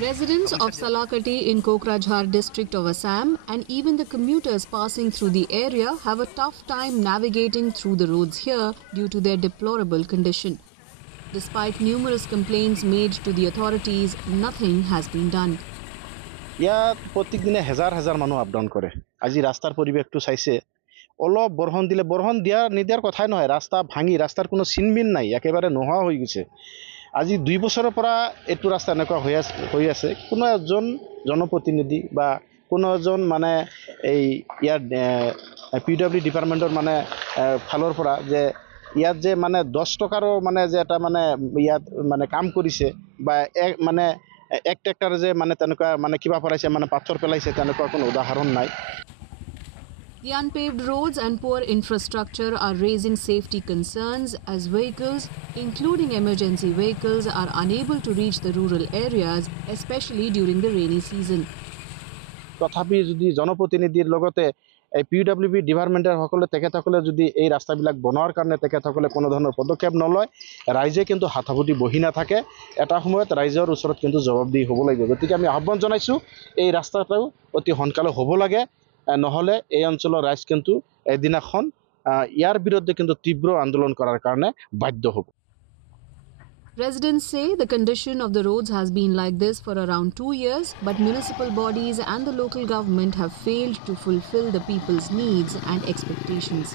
Residents of Salakati in Kokrajhar district of Assam and even the commuters passing through the area have a tough time navigating through the roads here due to their deplorable condition. Despite numerous complaints made to the authorities, nothing has been done. ইয়াত প্রত্যেক দিনে হাজার হাজার মানুষ up down করে। আজি রাস্তার পরিবেশটো চাইছে, অলপ বৰষুণ দিলে, বৰষুণ নিদিয়াৰ কথাই নহয়, ৰাস্তা ভাঙি ৰাস্তাৰ কোনো চিনবিন নাই, একেবাৰে নোহোৱা হৈ গৈছে। আজি 2 বছৰৰ পৰা এইটো ৰাস্তা এনেকুৱা হৈ আছে। কোনো এজন জনপ্ৰতিনিধি বা কোনো এজন মানে এই ইয়াৰ PWD ডিপাৰ্টমেণ্টৰ মানে ফালৰ পৰা যে ইয়াত যে মানে 10 টকাৰো মানে যে এটা মানে ইয়াত মানে কাম কৰিছে বা মানে এক ট্ৰেক্টৰ যে মানে তেনেকুৱা মানে কিবা পৰাইছে মানে পাথৰ পেলাইছে, তেনেকুৱা কোনো উদাহৰণ নাই। The unpaved roads and poor infrastructure are raising safety concerns as vehicles, including emergency vehicles, are unable to reach the rural areas, especially during the rainy season. তথাপি যদি জনপ্ৰতিনিধিৰ লগতে এই PWD ডিপাৰ্টমেণ্টৰ তেখেতসকলে যদি এই ৰাস্তাবিলাক বনোৱাৰ কাৰণে তেখেতসকলে কোনো ধৰণৰ পদক্ষেপ নলয়, ৰাইজে কিন্তু হাতাভুটি বহি নাথাকে। এটা সময়ত ৰাইজৰ ওচৰত কিন্তু জবাবদিহি হ'ব লাগিব। গতিকে আমি আহ্বান জনাইছোঁ, এই ৰাস্তাটো অতি সোনকালে হ'ব লাগে, নহ'লে এই অঞ্চলৰ ৰাইজ কিন্তু এদিনাখন ইয়াৰ বিৰুদ্ধে কিন্তু তীব্ৰ আন্দোলন কৰাৰ কাৰণে বাধ্য হ'ব। Residents say the condition of the roads has been like this for around 2 years, but municipal bodies and the local government have failed to fulfill the people's needs and expectations.